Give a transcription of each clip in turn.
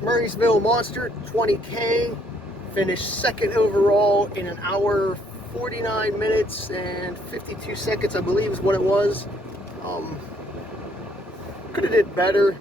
Murrysville Monster 20K, finished second overall in an hour 49 minutes and 52 seconds, I believe is what it was. Could have did better,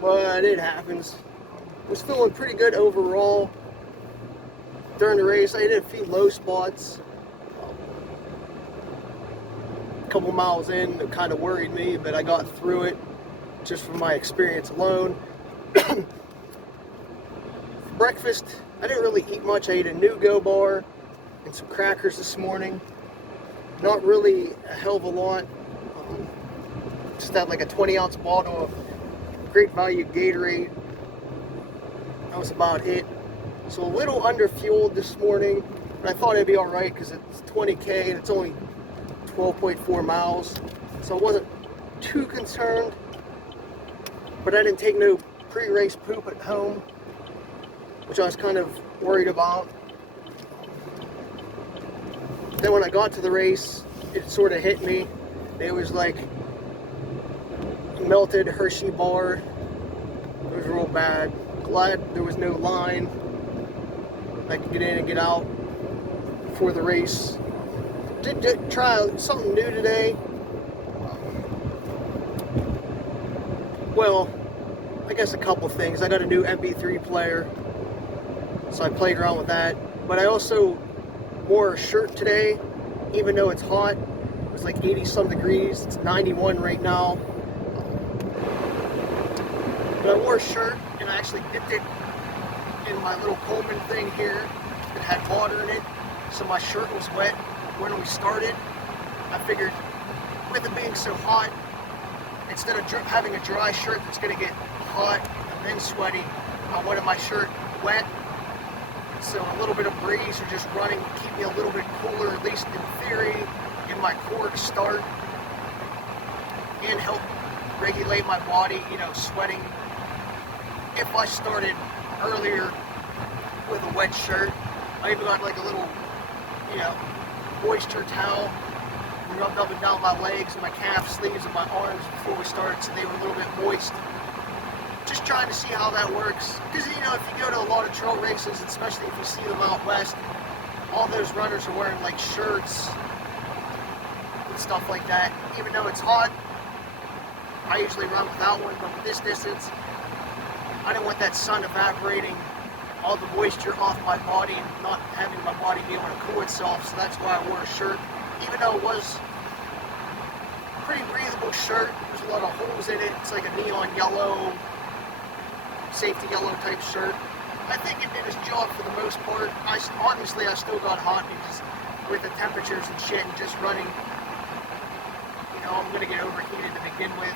but it happens. Was feeling pretty good overall during the race. I hit a few low spots. A couple miles in, it kind of worried me, but I got through it just from my experience alone. For breakfast, I didn't really eat much. I ate a Nougat bar and some crackers this morning. Not really a hell of a lot. Just had like a 20-ounce bottle of great value Gatorade. That was about it. So a little under fueled this morning, but I thought it'd be alright because it's 20K and it's only 12.4 miles. So I wasn't too concerned, but I didn't take no pre-race poop at home, which I was kind of worried about. Then when I got to the race, it sort of hit me. It was like melted Hershey bar. It was real bad. Glad there was no line. I could get in and get out before the race. Did try something new today. Well, I guess a couple things. I got a new MP3 player, so I played around with that. But I also wore a shirt today, even though it's hot. It was like 80 some degrees. It's 91 right now. But I wore a shirt and I actually dipped it in my little Coleman thing here. It had water in it, so my shirt was wet when we started. I figured with it being so hot, instead of having a dry shirt that's going to get hot and then sweaty, I wanted my shirt wet. So a little bit of breeze or just running keep me a little bit cooler, at least in theory, get my core to start and help regulate my body, sweating. If I started earlier with a wet shirt, I even got like a little, moisture towel, rubbed up and down my legs and my calf sleeves and my arms before we started, so they were a little bit moist. Just trying to see how that works, because if you go to a lot of trail races, especially if you see them out west, all those runners are wearing like shirts and stuff like that. Even though it's hot, I usually run without one, but with this distance, I didn't want that sun evaporating all the moisture off my body and not having my body be able to cool itself, so that's why I wore a shirt. Even though it was a pretty breathable shirt, there's a lot of holes in it. It's like a neon yellow, safety yellow type shirt. I think it did its job for the most part. Honestly, I still got hot because with the temperatures and shit and just running, I'm going to get overheated to begin with.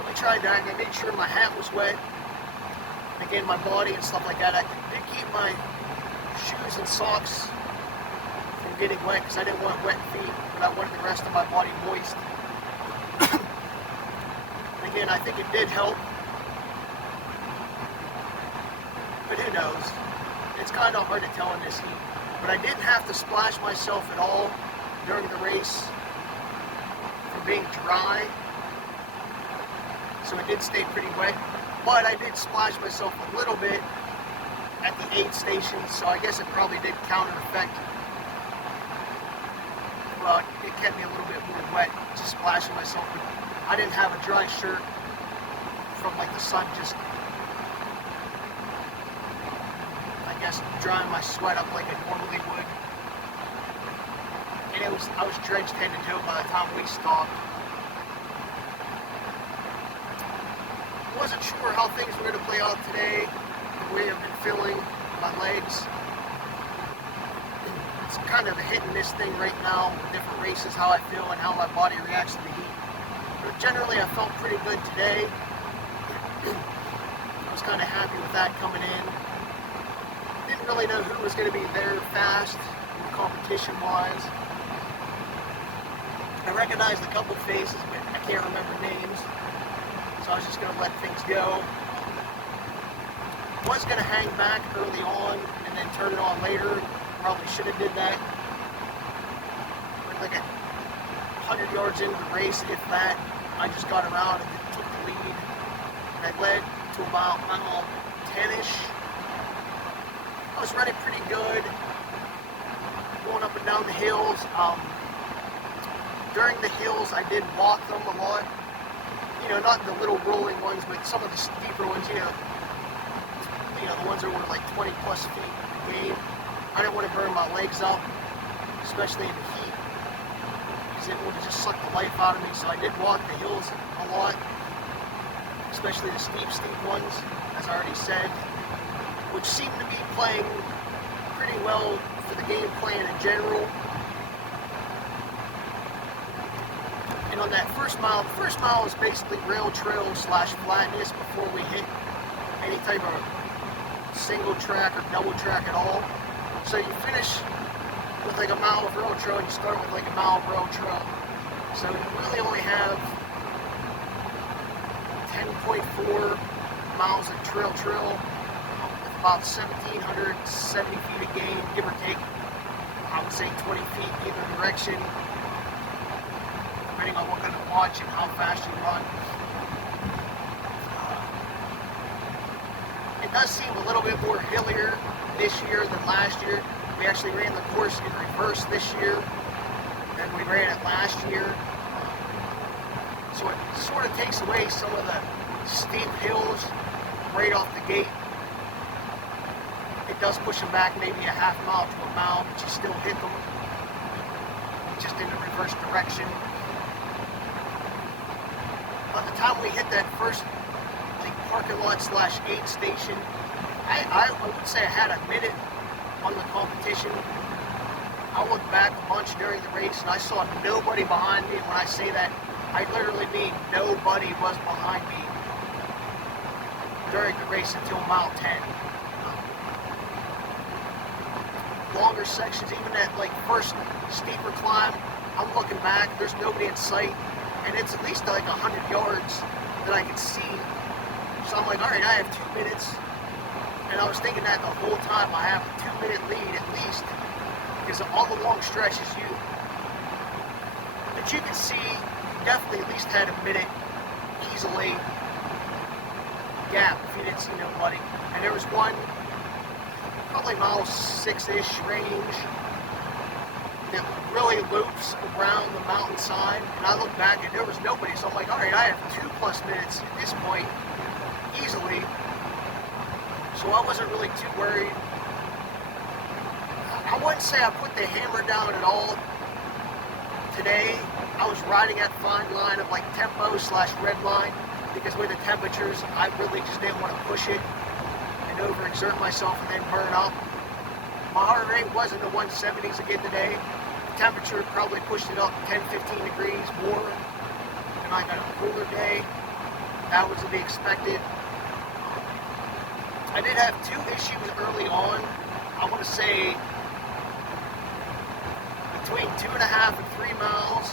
So I tried that and I made sure my hat was wet. Again, my body and stuff like that. I did keep my shoes and socks from getting wet because I didn't want wet feet, but I wanted the rest of my body moist. Again, I think it did help, but who knows? It's kind of hard to tell in this heat. But I didn't have to splash myself at all during the race from being dry, so it did stay pretty wet. But I did splash myself a little bit at the aid station, so I guess it probably did counter effect. But it kept me a little bit more wet, just splashing myself. But I didn't have a dry shirt from like the sun just, I guess, drying my sweat up like it normally would. And I was drenched head to toe by the time we stopped. Wasn't sure how things were going to play out today, the way I've been feeling, my legs. It's kind of a hit and miss thing right now with different races, how I feel and how my body reacts to the heat. But generally I felt pretty good today. I was kind of happy with that coming in. Didn't really know who was going to be there fast, competition-wise. I recognized a couple faces, but I can't remember names. So I was just going to let things go. Was going to hang back early on and then turn it on later. Probably should have did that. But like 100 yards into the race, if that, I just got around and took the lead. and I led to about mile 10-ish. I was running pretty good, going up and down the hills. During the hills, I did walk them a lot. You know, not the little rolling ones, but some of the steeper ones, you know, the ones that were like 20 plus feet a game. I didn't want to burn my legs out, especially in the heat, because it would just suck the life out of me. So I did walk the hills a lot, especially the steep ones, as I already said, which seemed to be playing pretty well for the game plan in general. And on that first mile, the first mile is basically rail trail / flatness before we hit any type of single track or double track at all. So you finish with like a mile of rail trail and you start with like a mile of rail trail. So you really only have 10.4 miles of trail with about 1,770 feet a game, give or take. I would say 20 feet either direction, depending on what kind of watch and how fast you run. It does seem a little bit more hillier this year than last year. We actually ran the course in reverse this year than we ran it last year. So it sort of takes away some of the steep hills right off the gate. It does push them back maybe a half mile to a mile, but you still hit them, just in the reverse direction. By the time we hit that first parking lot / aid station, I would say I had a minute on the competition. I looked back a bunch during the race and I saw nobody behind me. And when I say that, I literally mean nobody was behind me during the race until mile 10. Longer sections, even that like first steeper climb, I'm looking back, there's nobody in sight, and it's at least like 100 yards that I can see. So I'm like, all right, I have 2 minutes. And I was thinking that the whole time, I have a 2-minute lead at least, because on the long stretches that you can see, you definitely at least had a minute easily gap if you didn't see nobody. And there was one, probably mile 6-ish range, that really loops around the mountainside. And I looked back and there was nobody. So I'm like, all right, I have 2+ minutes at this point, easily. So I wasn't really too worried. I wouldn't say I put the hammer down at all today. I was riding that fine line of like tempo / red line, because with the temperatures, I really just didn't want to push it and overexert myself and then burn up. My heart rate was in the 170s again today. The temperature probably pushed it up 10-15 degrees more, and I got a cooler day. That was to be expected. I did have 2 issues early on. I want to say between 2.5 and 3 miles,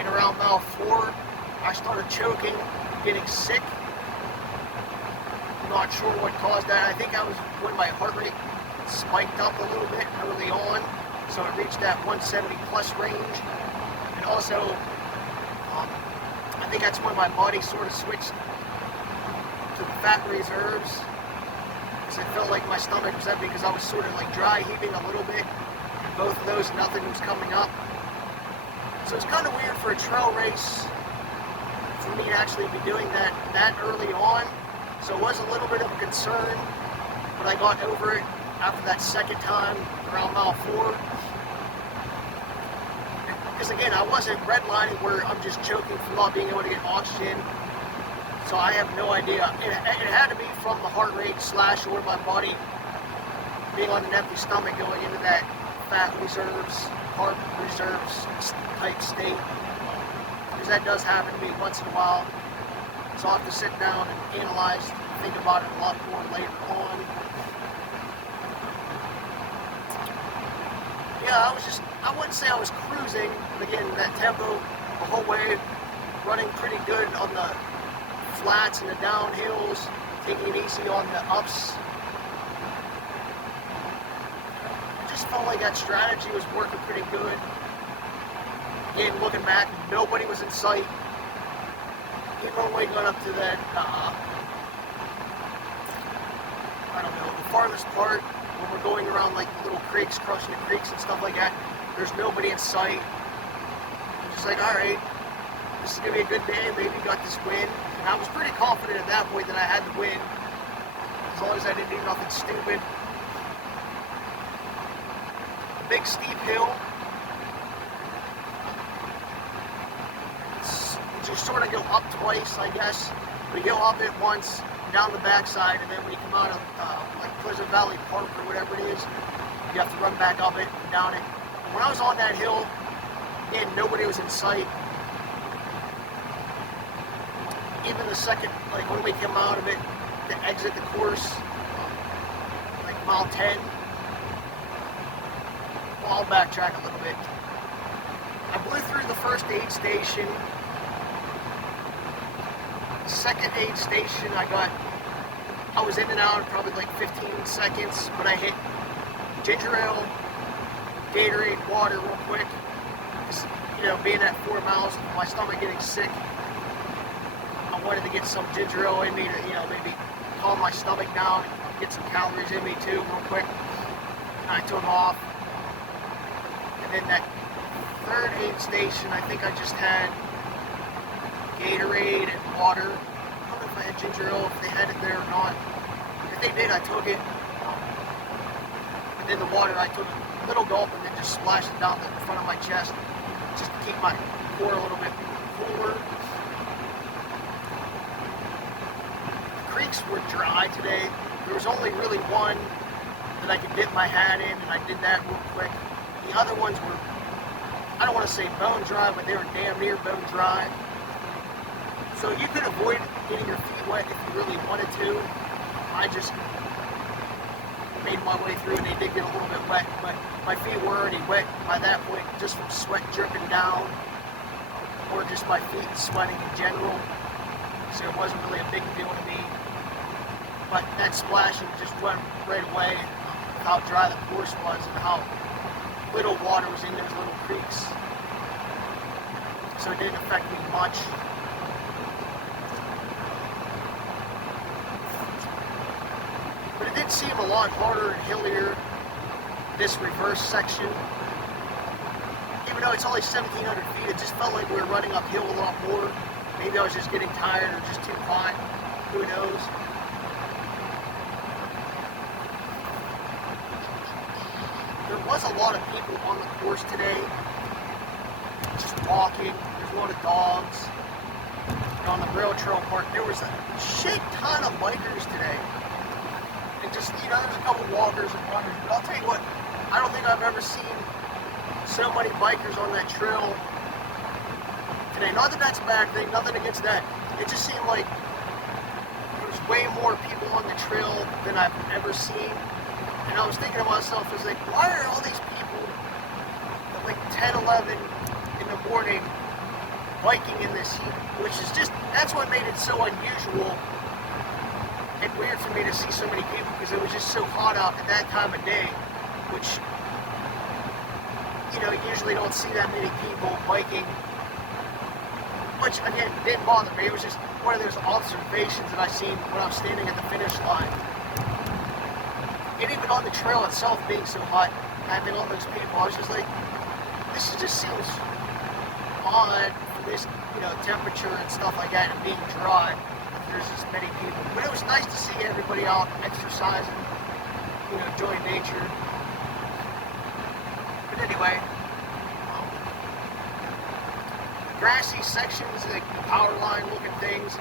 and around mile 4, I started choking, getting sick. I'm not sure what caused that. I think that was when my heart rate spiked up a little bit early on, so it reached that 170+ range. And also, I think that's when my body sort of switched to the fat reserves. It felt like my stomach was empty because I was sort of like dry heaving a little bit. Both of those, nothing was coming up. So it's kind of weird for a trail race for me to actually be doing that early on. So it was a little bit of a concern, but I got over it after that second time around mile 4. Because again, I wasn't redlining where I'm just choking from not being able to get oxygen. So I have no idea. It had to be from the heart rate / or my body being on an empty stomach going into that fat reserves, carb reserves type state. Because that does happen to me once in a while. So I'll have to sit down and analyze, think about it a lot more later on. Yeah, I wouldn't say I was cruising, but again, that tempo the whole way, running pretty good on the flats and the downhills, taking it easy on the ups. I just felt like that strategy was working pretty good. Again, looking back, nobody was in sight. even when we got up to that, I don't know, the farthest part, when we're going around like little creeks, crossing the creeks and stuff like that, there's nobody in sight. I'm just like, alright, this is going to be a good day, maybe got this win. And I was pretty confident at that point that I had the win, as long as I didn't do nothing stupid. A big steep hill. You sort of go up twice, I guess. We go up it once, down the backside, and then when you come out of like Pleasant Valley Park or whatever it is, you have to run back up it and down it. When I was on that hill, and nobody was in sight, even the second, like when we came out of it to exit the course, like mile 10, well, I'll backtrack a little bit. I blew through the first aid station. Second aid station, I was in and out in probably like 15 seconds, but I hit ginger ale, Gatorade, water real quick. Just, you know, being at 4 miles, my stomach getting sick, I wanted to get some ginger ale in me to, you know, maybe calm my stomach down, get some calories in me too real quick. And I took off. And then that third aid station, I think I just had Gatorade and water. I don't know if I had ginger ale, if they had it there or not. If they did, I took it. And then the water, I took a little gulp and then just splashed it down the front of my chest, just to keep my core a little bit cooler. The creeks were dry today. There was only really one that I could dip my hat in, and I did that real quick. The other ones were, I don't want to say bone dry, but they were damn near bone dry. So you could avoid getting your feet wet if you really wanted to. I just made my way through and they did get a little bit wet, but my feet were already wet by that point just from sweat dripping down or just my feet sweating in general. So it wasn't really a big deal to me. But that splashing just went right away with how dry the course was and how little water was in those little creeks. So it didn't affect me much. But it did seem a lot harder and hillier, this reverse section. Even though it's only 1,700 feet, it just felt like we were running uphill a lot more. Maybe I was just getting tired or just too hot. Who knows? There was a lot of people on the course today, just walking. There's a lot of dogs. And on the rail trail part, there was a shit ton of bikers today. And just, you know, there's a couple walkers and runners, but I'll tell you what, I don't think I've ever seen so many bikers on that trail today. Not that that's a bad thing, nothing against that. It just seemed like there's way more people on the trail than I've ever seen. And I was thinking to myself, I was like, why are all these people at like 10, 11 in the morning biking in this heat? Which is just, that's what made it so unusual and weird for me to see so many people, because it was just so hot out at that time of day, which, you know, you usually don't see that many people biking, which again didn't bother me. It was just one of those observations that I seen when I was standing at the finish line. And even on the trail itself being so hot, having all those people, I was just like, this just seems odd for this, you know, temperature and stuff like that, and being dry. There's this many people, but it was nice to see everybody out exercising, you know, enjoying nature. But anyway, the grassy sections, like the power line looking things,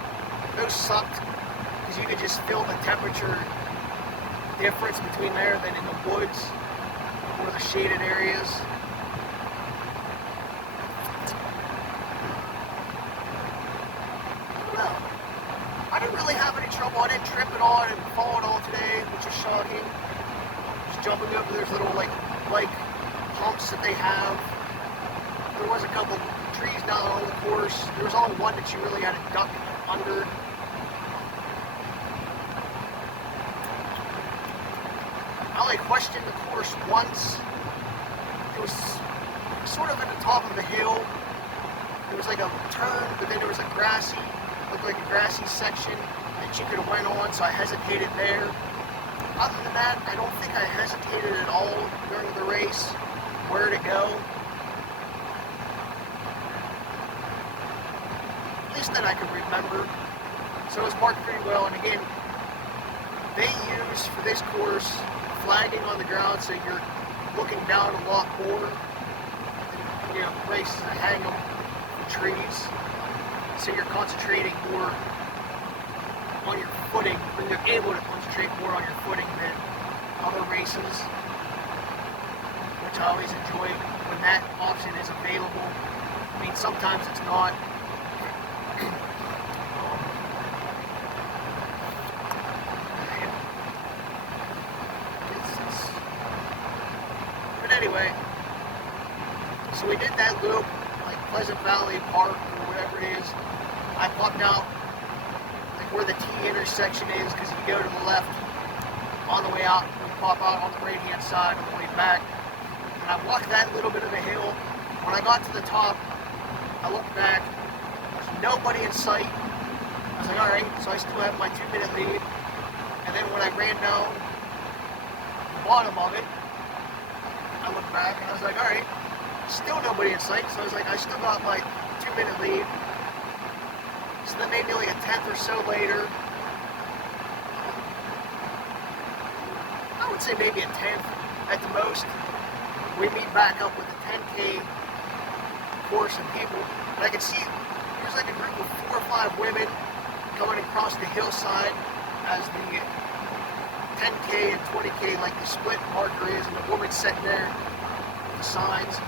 those sucked because you could just feel the temperature difference between there than in the woods or the shaded areas. I didn't really have any trouble. I didn't trip at all. I didn't fall at all today, which is shocking. Just jumping over those little like humps that they have. There was a couple trees down on the course. There was only one that you really had to duck under. I only questioned the course once. It was sort of at the top of the hill. There was like a turn, but then there was a grassy, looked like a grassy section that you could have went on, so I hesitated there. Other than that, I don't think I hesitated at all during the race where to go. At least that I can remember. So it was marked pretty well, and again, they use for this course flagging on the ground, so you're looking down a lot more. You know, races that hang them from trees, so you're concentrating more on your footing, when you're able to concentrate more on your footing than other races, which I always enjoy when that option is available. I mean, sometimes it's not. But anyway, so we did that loop, like Pleasant Valley Park or whatever it is. I popped out like where the T intersection is, because you go to the left on the way out, and you pop out on the right hand side on the way back. And I walked that little bit of a hill. When I got to the top, I looked back, there's nobody in sight. I was like, alright, so I still have my 2-minute lead. And then when I ran down the bottom of it, I looked back and I was like, alright, still nobody in sight. So I was like, I still got my 2-minute lead. So then maybe like a tenth or so later, I would say maybe a tenth at the most, we meet back up with the 10K course of people. And I could see there's like a group of 4 or 5 women coming across the hillside as the 10K and 20K, like the split marker is, and the woman sitting there with the signs.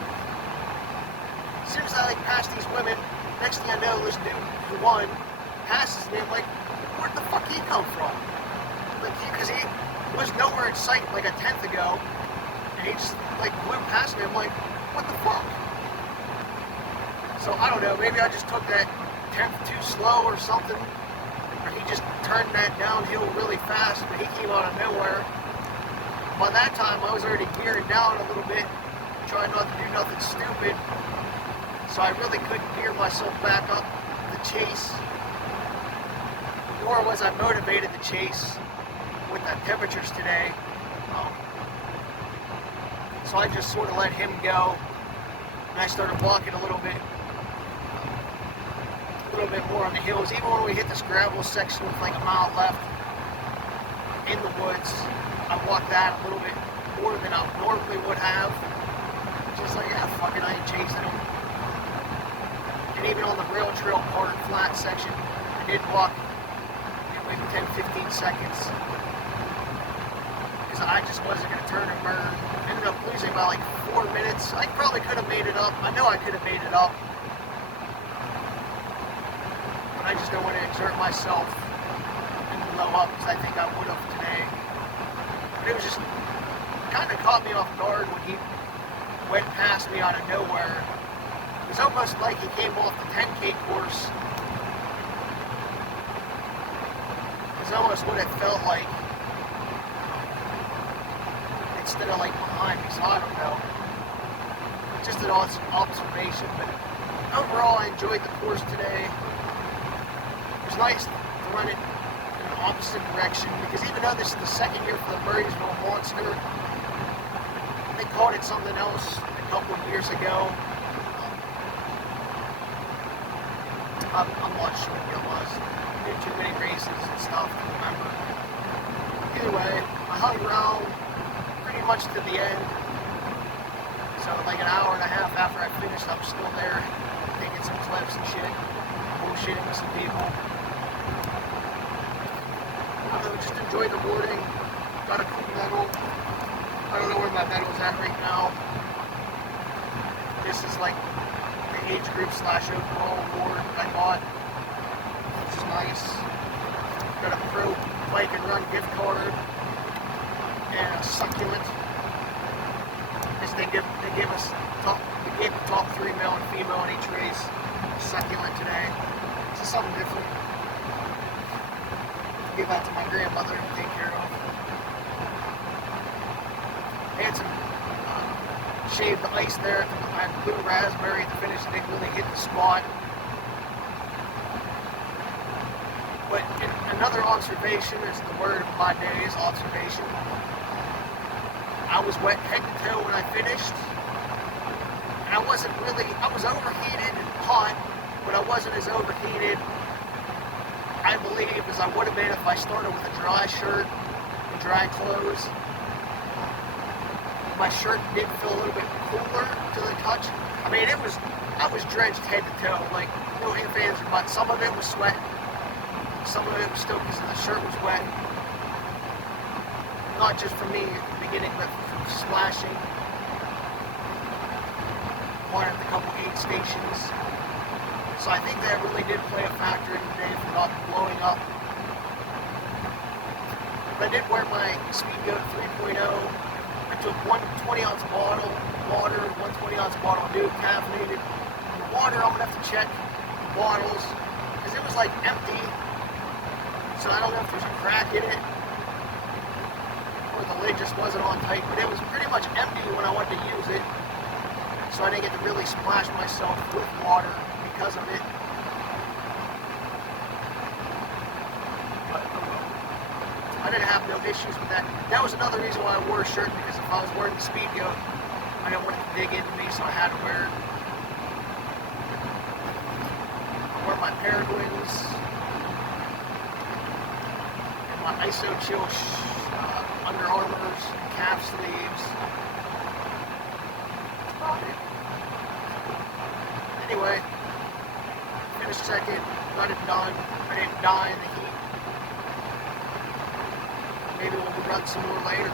As soon as I like pass these women, next thing I know, this dude who won passes me. I'm like, where the fuck he come from? Like, because he was nowhere in sight like a tenth ago, and he just like blew past me. I'm like, what the fuck? So I don't know, maybe I just took that tenth too slow or something, or he just turned that downhill really fast, but he came out of nowhere. By that time, I was already gearing down a little bit, trying not to do nothing stupid, so I really couldn't gear myself back up the chase, nor was I motivated to chase with the temperatures today. So I just sort of let him go, and I started walking a little bit more on the hills. Even when we hit this gravel section with like a mile left in the woods, I walked that a little bit more than I normally would have. Just like, yeah, fuck it, I ain't chasing him. And even on the rail trail part, flat section, I did walk maybe 10-15 seconds, because I just wasn't going to turn and burn. Ended up losing by like 4 minutes. I probably could have made it up. I know I could have made it up. I just don't want to exert myself and blow up, because I think I would have today. But it was just kind of caught me off guard when he went past me out of nowhere. It was almost like he came off the 10K course. It was almost what it felt like, instead of like behind me, so I don't know. Just an observation, but overall I enjoyed the course today. It was nice to run it in an opposite direction, because even though this is the second year for the Murrysville Monster, they called it something else a couple of years ago. I'm not sure what it was. There were too many races and stuff to remember. Either way, I hung around pretty much to the end. So like an hour and a half after I finished, I'm still there taking some clips and shit, bullshitting with some people. I don't know, just enjoyed the boarding. Got a cool medal. I don't know where my medal's at right now. This is like the age group / overall award that I bought, which is nice. Got a pro bike and run gift card and a succulent. They gave the top 3 male and female in each race succulent today. So something different. Give that to my grandmother to take care of. I had some shaved ice there. I had blue raspberry at the finish. It didn't really hit the spot. another observation is the word of my day is observation. I was wet head to toe when I finished. And I was overheated and hot, but I wasn't as overheated, I believe, as I would have been if I started with a dry shirt and dry clothes. My shirt did feel a little bit cooler to the touch. I mean, I was drenched head to toe, like no ifs, ands, or buts. Some of it was sweat, some of it was still because the shirt was wet. Not just from me at the beginning, but from splashing. One of the couple aid stations. So I think that really did play a factor in the day for not blowing up. But I did wear my Speedgoat 3.0. I took one 20-ounce bottle of water, one 20-ounce bottle of new caffeinated. The water, I'm going to have to check the bottles, because it was like empty. So I don't know if there's a crack in it, or the lid just wasn't on tight, but it was pretty much empty when I went to use it. So I didn't get to really splash myself with water because of it. But I didn't have no issues with that. That was another reason why I wore a shirt, because if I was wearing the Speedgoat, I didn't want it to dig into me, so I had to wear it. I wore my Peregrines and my ISO Chill Under Armours, calf sleeves. Anyway, finished second, got it done. I didn't die in the heat. Maybe we'll run some more later.